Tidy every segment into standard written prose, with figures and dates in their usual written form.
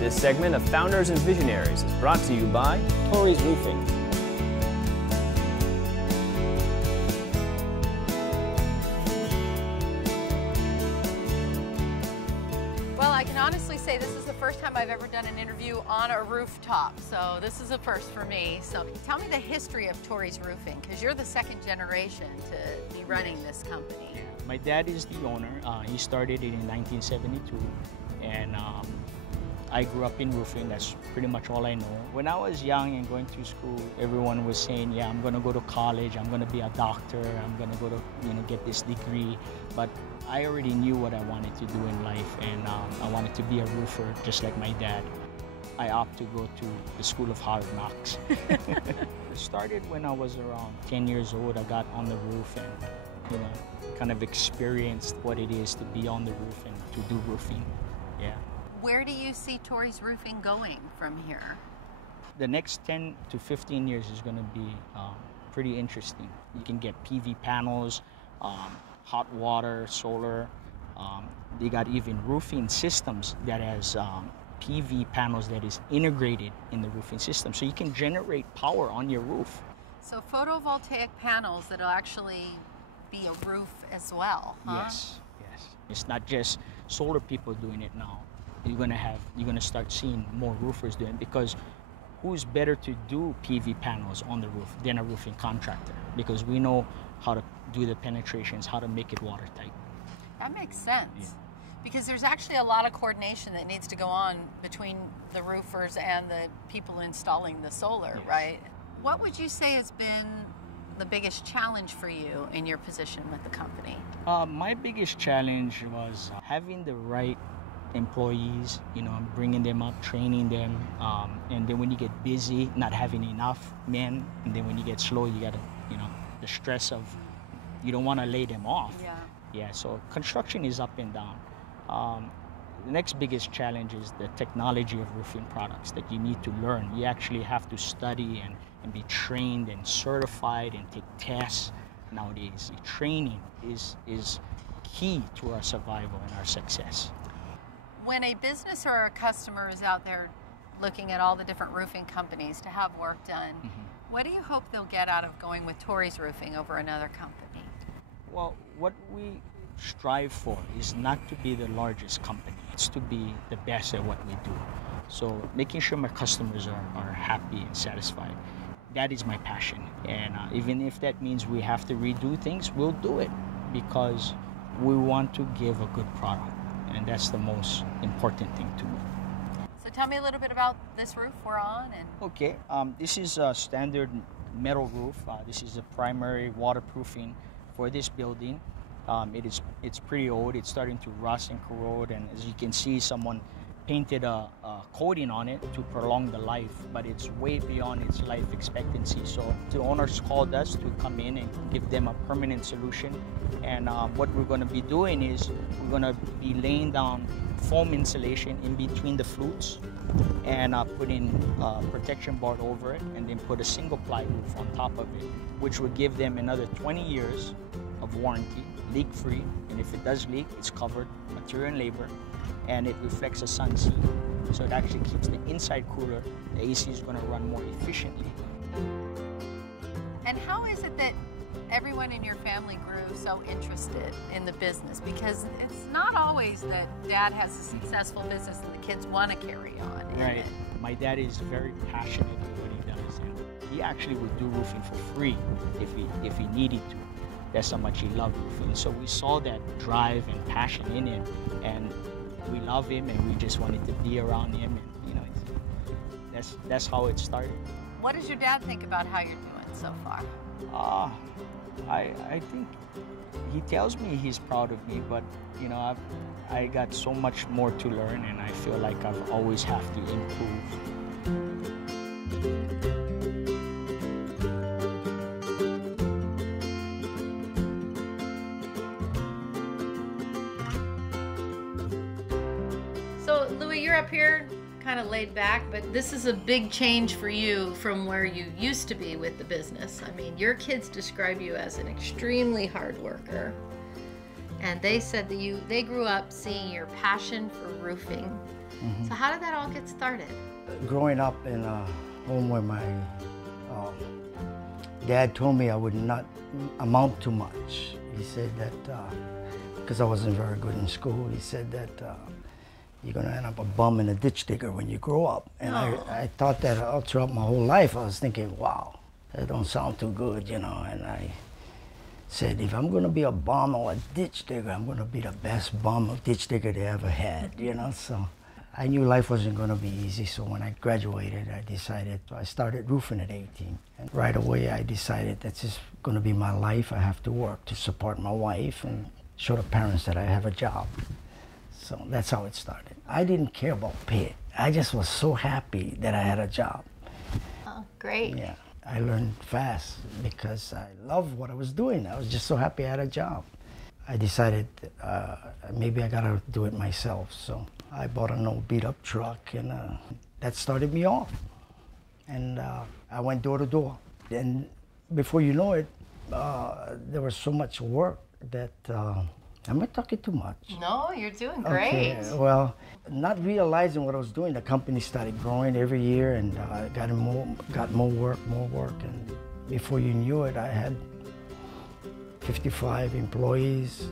This segment of Founders and Visionaries is brought to you by Tory's Roofing. Well, I can honestly say this is the first time I've ever done an interview on a rooftop, so this is a first for me. So tell me the history of Tory's Roofing, because you're the second generation to be running this company. My dad is the owner. He started it in 1972, and I grew up in roofing. That's pretty much all I know. When I was young and going to school, everyone was saying, yeah, I'm going to go to college, I'm going to be a doctor, I'm going to go to, get this degree. But I already knew what I wanted to do in life, and I wanted to be a roofer just like my dad. I opted to go to the School of Hard Knocks. It started when I was around 10 years old. I got on the roof and, kind of experienced what it is to be on the roof and to do roofing. Yeah. Where do you see Tory's Roofing going from here? The next 10 to 15 years is going to be pretty interesting. You can get PV panels, hot water, solar. They got even roofing systems that has PV panels that is integrated in the roofing system. So you can generate power on your roof. So photovoltaic panels that'll actually be a roof as well, huh? Yes. It's not just solar people doing it now. You're gonna start seeing more roofers doing it, because who's better to do PV panels on the roof than a roofing contractor? Because we know how to do the penetrations, how to make it watertight. That makes sense. Yeah. Because there's actually a lot of coordination that needs to go on between the roofers and the people installing the solar, Yes. right? What would you say has been the biggest challenge for you in your position with the company? My biggest challenge was having the right employees, bringing them up, training them, and then when you get busy, not having enough men, and then when you get slow, you gotta, the stress of, you don't want to lay them off. Yeah, so construction is up and down. The next biggest challenge is the technology of roofing products that you need to learn. You actually have to study and be trained and certified and take tests nowadays. Training is key to our survival and our success. When a business or a customer is out there looking at all the different roofing companies to have work done, what do you hope they'll get out of going with Tory's Roofing over another company? Well, what we strive for is not to be the largest company. It's to be the best at what we do. So making sure my customers are happy and satisfied, that is my passion. And even if that means we have to redo things, we'll do it, because we want to give a good product. And that's the most important thing to me. So tell me a little bit about this roof we're on. Okay, this is a standard metal roof. This is the primary waterproofing for this building. It's pretty old. It's starting to rust and corrode, and as you can see, someone painted a coating on it to prolong the life, but it's way beyond its life expectancy. So the owners called us to come in and give them a permanent solution. And what we're going to be doing is we're going to be laying down foam insulation in between the flutes and putting protection board over it, and then put a single ply roof on top of it, which will give them another 20 years of warranty, leak-free, and if it does leak, it's covered, material and labor, and it reflects the sun seed. So it actually keeps the inside cooler. The AC is going to run more efficiently. And how is it that everyone in your family grew so interested in the business? Because it's not always that dad has a successful business and the kids want to carry on. Right. My dad is very passionate in what he does, and he actually would do roofing for free if he needed to. That's how much he loved roofing. So we saw that drive and passion in him, and we love him, and we just wanted to be around him. And that's how it started. What does your dad think about how you're doing so far? I think he tells me he's proud of me, but I got so much more to learn, and I feel like I've always have to improve. So Louis, you're up here kind of laid back, but this is a big change for you from where you used to be with the business. I mean, your kids describe you as an extremely hard worker. and they said that they grew up seeing your passion for roofing. So how did that all get started? Growing up in a home where my dad told me I would not amount to much. He said that, because I wasn't very good in school, he said that you're gonna end up a bum and a ditch digger when you grow up. And I thought that all throughout my whole life. I was thinking, wow, that don't sound too good, you know. And I said, if I'm gonna be a bum or a ditch digger, I'm gonna be the best bum or ditch digger they ever had, you know. So I knew life wasn't gonna be easy. So when I graduated, I started roofing at 18. And right away I decided that's just gonna be my life. I have to work to support my wife and show the parents that I have a job. So that's how it started. I didn't care about pay. I just was so happy that I had a job. Oh, great. Yeah, I learned fast because I loved what I was doing. I was just so happy I had a job. I decided maybe I gotta do it myself. So I bought an old beat up truck, and that started me off. And I went door to door. And before you know it, there was so much work that am I talking too much? No, you're doing great. Okay, well, not realizing what I was doing, the company started growing every year, and got more work, and before you knew it, I had 55 employees,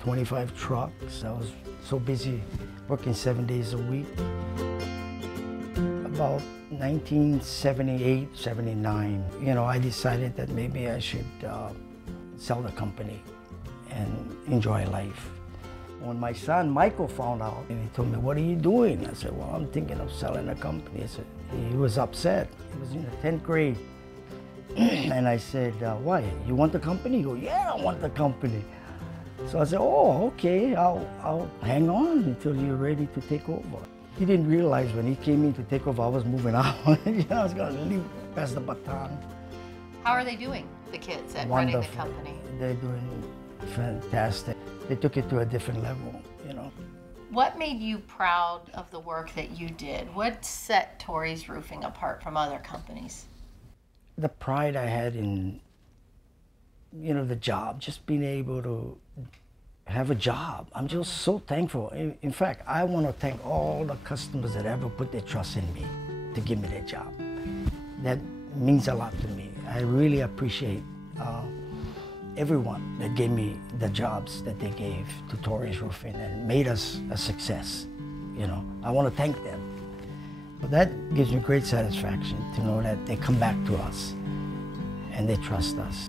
25 trucks. I was so busy working 7 days a week. About 1978, 79, you know, I decided that maybe I should sell the company and enjoy life. When my son Michael found out, and he told me, "What are you doing?" I said, "Well, I'm thinking of selling the company." He was upset. He was in the 10th grade. And I said, "Why? You want the company?" He goes, "Yeah, I want the company." So I said, "Oh, okay, I'll hang on until you're ready to take over." He didn't realize when he came in to take over, I was moving out. You know, I was gonna leave, pass the baton. How are they doing, the kids, at Wonderful. running the company? They're doing fantastic. They took it to a different level, you know. What made you proud of the work that you did? What set Tory's Roofing apart from other companies? The pride I had in, you know, the job, just being able to have a job. I'm just so thankful. In fact, I want to thank all the customers that ever put their trust in me to give me their job. That means a lot to me. I really appreciate everyone that gave me the jobs that they gave to Tory's Roofing and made us a success. You know, I want to thank them. But that gives me great satisfaction to know that they come back to us and they trust us.